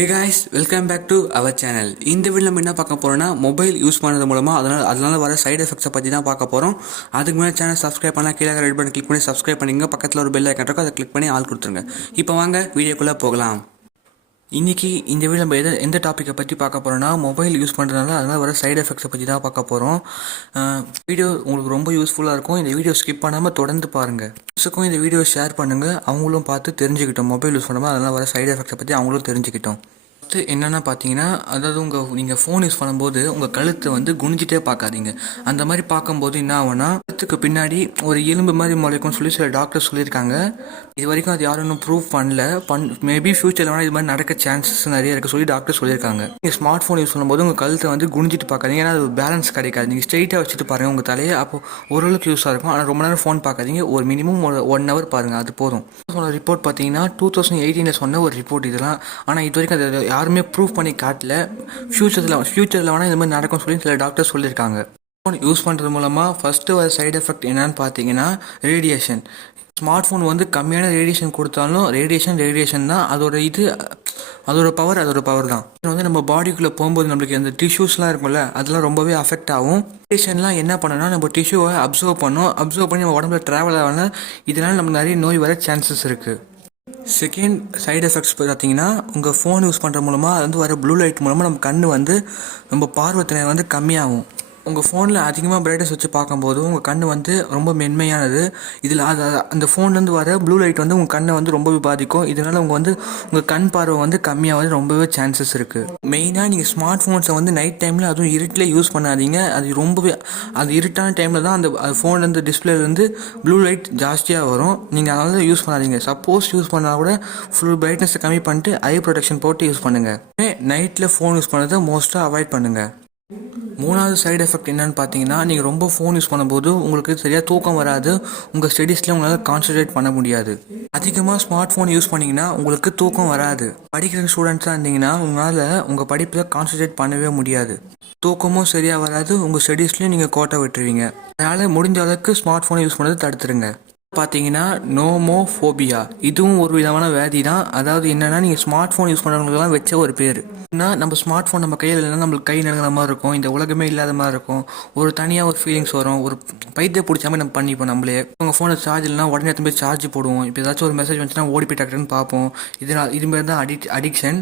Hey guys, welcome back to our channel. இந்த வீடியோல நம்ம என்ன பார்க்க போறோம்னா மொபைல் யூஸ் பண்ணுறது மூலமா அதனால வர சைடு எஃபெக்ட்ஸை பற்றி தான் பார்க்க போறோம். அதுக்கு முன்னாடி சேனல் சப்ஸ்கிரைப் பண்ணா கீழே ரெட் பட்டன் கிளிக் பண்ணி சப்ஸ்கிரைப் பண்ணிங்க. பக்கத்தில் ஒரு பெல் ஐக்கான் இருக்கும், அதை கிளிக் பண்ணி ஆல் கொடுத்துருங்க. இப்போ வாங்க வீடியோக்குள்ளே போகலாம். இன்றைக்கி இந்த வீடியோ நம்ம எந்த டாப்பிக்கை பற்றி பார்க்க போகிறோம்னா மொபைல் யூஸ் பண்ணுறதுனால அதனால் வர சைடு எஃபெக்ட்ஸை பற்றி தான் பார்க்க போகிறோம். வீடியோ உங்களுக்கு ரொம்ப யூஸ்ஃபுல்லாக இருக்கும். இந்த வீடியோ ஸ்கிப் பண்ணாமல் தொடர்ந்து பாருங்கள். ஃப்ரெண்ட்ஸுக்கும் இந்த வீடியோ ஷேர் பண்ணுங்கள். அவங்களும் பார்த்து தெரிஞ்சுக்கிட்டோம் மொபைல் யூஸ் பண்ணும்போது அதனால் வர சைடு எஃபெக்ட்ஸை பற்றி அவங்களும் தெரிஞ்சுக்கிட்டோம். என்னென்னா பார்த்தீங்கன்னா, அதாவது நீங்கள் ஃபோன் யூஸ் பண்ணும்போது உங்கள் கழுத்தை வந்து குனிஞ்சிட்டே பார்க்காதீங்க. அந்த மாதிரி பார்க்கும்போது என்ன ஆகும்னா, கழுத்துக்கு பின்னாடி ஒரு எலும்பு மாதிரி முளைக்கும்னு சொல்லி சில டாக்டர் சொல்லியிருக்காங்க. இது வரைக்கும் அது யாரும் இன்னும் ப்ரூவ் பண்ணல. மேபி ஃபியூச்சரில் வேணால் இது மாதிரி நடக்க சான்சஸ் நிறைய இருக்குது சொல்லி டாக்டர் சொல்லியிருக்காங்க. நீங்கள் ஸ்மார்ட் ஃபோன் யூஸ் பண்ணும்போது உங்கள் கழுத்தை வந்து குனிஞ்சிட்டு பார்க்காதீங்க. ஏன்னா அது பேலன்ஸ் கிடைக்காது. நீங்கள் ஸ்ட்ரெயிட்டாக வச்சுட்டு பாருங்கள் உங்கள் தலையை. அப்போ ஓரளவுக்கு யூஸாக இருக்கும். ஆனால் ரொம்ப நேரம் ஃபோன் பார்க்காதீங்க. ஒரு மினிமம் 1 hour பாருங்கள், அது போதும். ரிப்போர்ட் பார்த்தீங்கன்னா 2018 சொன்ன ஒரு ரிப்போர்ட் இதெல்லாம். ஆனால் இது வரைக்கும் அது யாருமே ப்ரூவ் பண்ணி காட்டல. ஃப்யூச்சரில் வேணால் இது மாதிரி நடக்கும்னு சொல்லி சில டாக்டர் சொல்லியிருக்காங்க. ஃபோன் யூஸ் பண்ணுறது மூலமாக ஃபஸ்ட்டு வர சைடு எஃபெக்ட் என்னன்னு பார்த்தீங்கன்னா ரேடியேஷன். ஸ்மார்ட் ஃபோன் வந்து கம்மியான ரேடியேஷன் கொடுத்தாலும் ரேடியேஷன் தான் அதோட பவர் தான். இது வந்து நம்ம பாடிக்குள்ளே போகும்போது நம்மளுக்கு அந்த டிஷ்யூஸ்லாம் இருக்கும்ல, அதெல்லாம் ரொம்பவே அஃபெக்ட் ஆகும். ரேடியேஷன்லாம் என்ன பண்ணணும்னா நம்ம டிஷ்யூவை அப்சர்வ் பண்ணி நம்ம உடம்புல ட்ராவல் ஆகணும். இதனால் நமக்கு நிறைய நோய் வர சான்சஸ் இருக்குது. செகண்ட் சைடு எஃபெக்ட்ஸ் பார்த்தீங்கன்னா, உங்கள் ஃபோன் யூஸ் பண்ணுற மூலமாக அது வந்து வர ப்ளூ லைட் மூலமாக நம்ம கண் வந்து நம்ம பார்வைத்திறன் வந்து கம்மியாகும். உங்கள் ஃபோனில் அதிகமாக பிரைட்னஸ் வச்சு பார்க்கும்போது உங்கள் கண் வந்து ரொம்ப மென்மையானது. இதில் அந்த ஃபோன்லேருந்து வர ப்ளூ லைட் வந்து உங்கள் கண்ணை வந்து ரொம்பவே பாதிக்கும். இதனால் உங்கள் கண் பார்வை வந்து கம்மியாவது ரொம்பவே சான்சஸ் இருக்குது. மெயினாக நீங்கள் ஸ்மார்ட் ஃபோன்ஸை வந்து நைட் டைமில் அதுவும் இருட்டில் யூஸ் பண்ணாதீங்க. அது இருட்டான டைமில் தான் அந்த ஃபோன்லேருந்து டிஸ்பிளேலேருந்து ப்ளூ லைட் ஜாஸ்தியாக வரும். நீங்கள் அதனால தான் யூஸ் பண்ணாதீங்க. சப்போஸ் யூஸ் பண்ணால் கூட ஃபுல் பிரைட்னஸை கம்மி பண்ணிட்டு ஐ ப்ரொடெக்ஷன் போட்டு யூஸ் பண்ணுங்கள். நைட்டில் ஃபோன் யூஸ் பண்ணுறதை மோஸ்ட்டாக அவாய்ட் பண்ணுங்கள். மூணாவது சைடு எஃபெக்ட் என்னன்னு பார்த்தீங்கன்னா, நீங்கள் ரொம்ப ஃபோன் யூஸ் பண்ணும்போது உங்களுக்கு சரியாக தூக்கம் வராது. உங்கள் ஸ்டடீஸில் உங்களால் கான்சன்ட்ரேட் பண்ண முடியாது. அதிகமாக ஸ்மார்ட் ஃபோன் யூஸ் பண்ணிங்கன்னா உங்களுக்கு தூக்கம் வராது. படிக்கிற ஸ்டூடெண்ட்ஸாக இருந்தீங்கன்னா உங்களால் உங்கள் படிப்பில் கான்சன்ட்ரேட் பண்ணவே முடியாது. தூக்கமும் சரியாக வராது. உங்கள் ஸ்டடீஸ்லையும் நீங்கள் கோட்டை விட்டுருவீங்க. அதனால் முடிஞ்ச அளவுக்கு ஸ்மார்ட் ஃபோன் யூஸ் பண்ணுறது தடுத்துருங்க. பார்த்தீங்கன்னா நோமோஃபோபியா, இதுவும் ஒரு விதமான வியாதி தான். அதாவது என்னென்னா, நீங்கள் ஸ்மார்ட் ஃபோன் யூஸ் பண்ணுறவங்களுக்குலாம் வச்ச ஒரு பேர். ஏன்னா நம்ம ஸ்மார்ட் ஃபோன் நம்ம கையில் இல்லைன்னா நம்மளுக்கு கை நடுங்கிற மாதிரி இருக்கும். இந்த உலகமே இல்லாத மாதிரி இருக்கும். ஒரு தனியாக ஒரு ஃபீலிங்ஸ் வரும். ஒரு பைத்திய பிடிச்ச மாதிரி நம்ம பண்ணிப்போம். நம்மளே உங்கள் ஃபோனில் சார்ஜ் இல்லைனா உடனே எடுத்து போய் சார்ஜ் போடுவோம். இப்போ ஏதாச்சும் ஒரு மெசேஜ் வந்துச்சுன்னா ஓடி போய் டக்குன்னு பார்ப்போம். இதுமாரி தான் அடிக்ஷன்.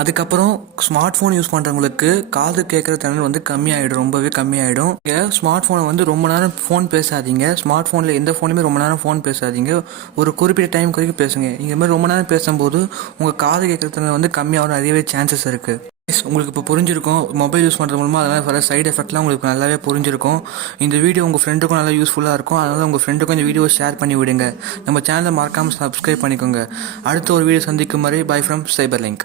அதுக்கப்புறம் ஸ்மார்ட் ஃபோன் யூஸ் பண்ணுறவங்களுக்கு காது கேட்குற திறன் வந்து கம்மியாயிடும், ரொம்பவே கம்மியாயிடும். ஸ்மார்ட் ஃபோனை வந்து ரொம்ப நேரம் ஃபோன் பேசாதீங்க. ஸ்மார்ட் ஃபோனில் எந்த ஃபோனுமே ரொம்ப நேரம் ஃபோன் பேசாதீங்க. ஒரு குறிப்பிட்ட டைம் வரைக்கும் பேசுங்க. இந்த மாதிரி ரொம்ப நேரம் பேசும்போது உங்கள் காது கேட்குற திறன் வந்து கம்மியாகும், நிறையவே சான்சஸ் இருக்குது. உங்களுக்கு இப்போ புரிஞ்சிருக்கும் மொபைல் யூஸ் பண்ணுறது மூலமாக அதனால் வர சைடு எஃபெக்ட்லாம் உங்களுக்கு நல்லாவே புரிஞ்சிருக்கும். இந்த வீடியோ உங்கள் ஃப்ரெண்டுக்கும் நல்லா யூஸ்ஃபுல்லாக இருக்கும். அதனால் உங்கள் ஃப்ரெண்டுக்கும் இந்த வீடியோ ஷேர் பண்ணி விடுங்க. நம்ம சேனலை மறக்காமல் சப்ஸ்கிரைப் பண்ணிக்கோங்க. அடுத்த ஒரு வீடியோ சந்திக்கும் வரை பை ஃப்ரம் CyberLink.